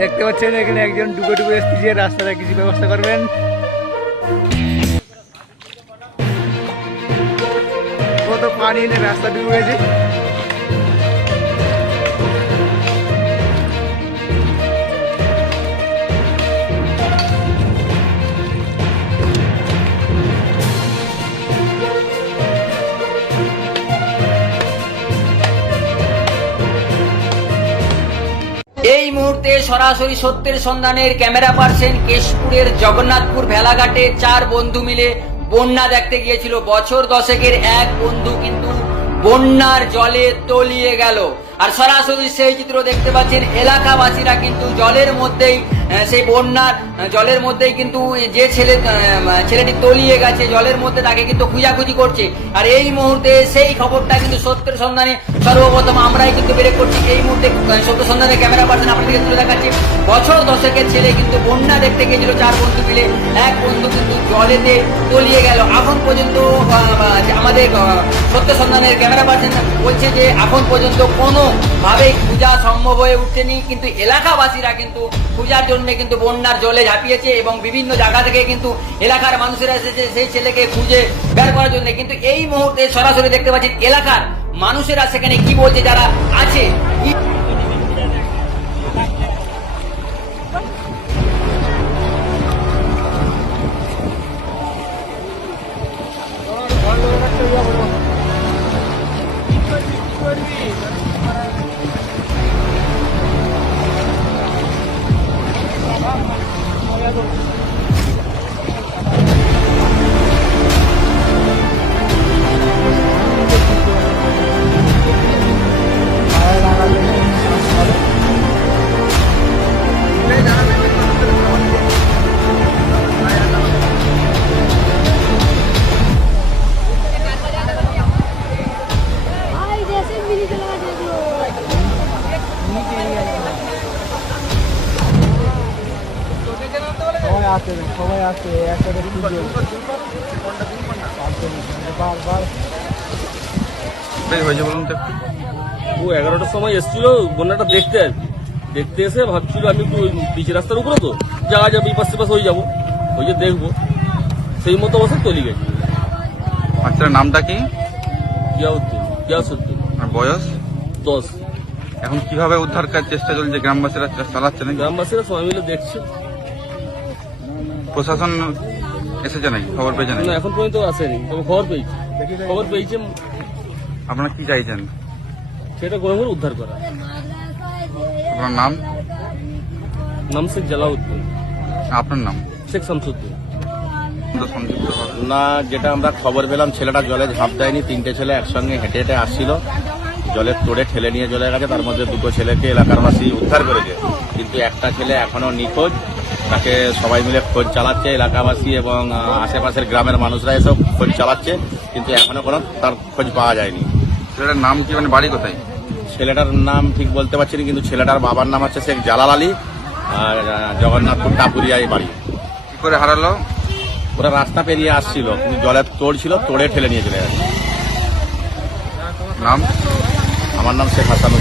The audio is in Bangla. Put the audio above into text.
দেখতে পাচ্ছেন এখানে একজন ডুবে ডুবে এসেছে, রাস্তাটা কিছু ব্যবস্থা করবেন। কত পানি এনে রাস্তা ডুবে গেছে। এই মুহূর্তে সরাসরি সত্যের সন্ধানের ক্যামেরা পার্সন কেশপুরের জগন্নাথপুর ভেলাঘাটে 4 বন্ধু মিলে বন্যা দেখতে গিয়েছিল। বছর 10-এর এক বন্ধু কিন্তু বন্যার জলে তলিয়ে গেল। আর সরাসরি সেই চিত্র দেখতে পাচ্ছেন, এলাকাবাসীরা কিন্তু জলের মধ্যেই, সেই বন্যার জলের মধ্যেই কিন্তু যে ছেলেটি তলিয়ে গেছে জলের মধ্যে, তাকে কিন্তু খুঁজাখুঁজি করছে। আর এই মুহূর্তে সেই খবরটা কিন্তু সত্যের সন্ধানে সর্বপ্রথম আমরাই কিন্তু বের করছি। এই মুহূর্তে সত্য সন্ধানে ক্যামেরা পার্সন আপনাদেরকে তুলে দেখাচ্ছি। বছর 10-এর ছেলে কিন্তু বন্যা দেখতে গিয়েছিল 4 বন্ধু মিলে, এক বন্ধু কিন্তু জলেতে তলিয়ে গেল। এখন পর্যন্ত আমাদের সত্য সন্ধানের ক্যামেরা পার্সন বলছে যে এখন পর্যন্ত কোনো ভাবে খোঁজা সম্ভব হয়ে উঠেনি, কিন্তু এলাকাবাসীরা কিন্তু খোঁজার জন্য কিন্তু বন্যার জলে ঝাঁপিয়েছে এবং বিভিন্ন জায়গা থেকে কিন্তু এলাকার মানুষেরা এসেছে সেই ছেলেকে খুঁজে বের করার জন্য। কিন্তু এই মুহূর্তে সরাসরি দেখতে পাচ্ছেন এলাকার মানুষেরা সেখানে কি বলছে, যারা আছে সবাই আসে একসাথে বারবার হয়েছে বলুন তো। ও 11টার সময় এসেছিল বন্যাটা দেখতে দেখতে এসে ভাবছিল আমি একটু পিচ রাস্তার উপরে তো যাওয়া যাবে, এই পাশে পাশে হয়ে যাবো, ওই যে দেখবো, সেই মতো অবস্থা তলি গেছে। বাচ্চার নামটা কি? কিয়াসুদ্দিন। আর বয়স? 10। এখন কিভাবে উদ্ধার কাজ চেষ্টা চলছে, গ্রামবাসীরা চালাচ্ছে নাকি? গ্রামবাসীরা সবাই মিলে দেখছে। প্রশাসন এসেছে নাকি, খবর পেয়েছে নাকি? না, এখন পর্যন্ত আসেনি, তবে খবর পেয়েছে। আপনারা কি চাইছেন? সেটা করে উদ্ধার করা। আপনার নাম? নাম শেখ জালাউদ্দিন। আপনার নাম? শেখ শামসুদ্দিন। না, যেটা আমরা খবর পেলাম, ছেলেটা জলে ঝাঁপ দেয়নি, 3টে ছেলে একসঙ্গে হেঁটে হেঁটে আসছিল, জলের তোড়ে ঠেলে নিয়ে চলে গেছে। তার মধ্যে 2টো ছেলেকে এলাকারবাসী উদ্ধার করেছে, কিন্তু একটা ছেলে এখনো নিখোঁজ। তাকে সবাই মিলে খোঁজ চালাচ্ছে, এলাকাবাসী এবং আশেপাশের গ্রামের মানুষরা এসব খোঁজ চালাচ্ছে, কিন্তু এখনো কোনো তার খোঁজ পাওয়া যায়নি। ছেলেটার নাম কি, মানে বাড়ি কোথায়? ছেলেটার নাম ঠিক বলতে পারছি না, কিন্তু ছেলেটার বাবার নাম হচ্ছে শেখ জালাল আলী, আর জগন্নাথপুর টাপুরিয়ায় বাড়ি। কি করে হারালো? ওরা রাস্তা পেরিয়ে আসছিল, কিন্তু জলের তোড় ছিল, তোড়ে ঠেলে নিয়ে চলে গেছে। নাম? আমার নাম শেখ হাসান।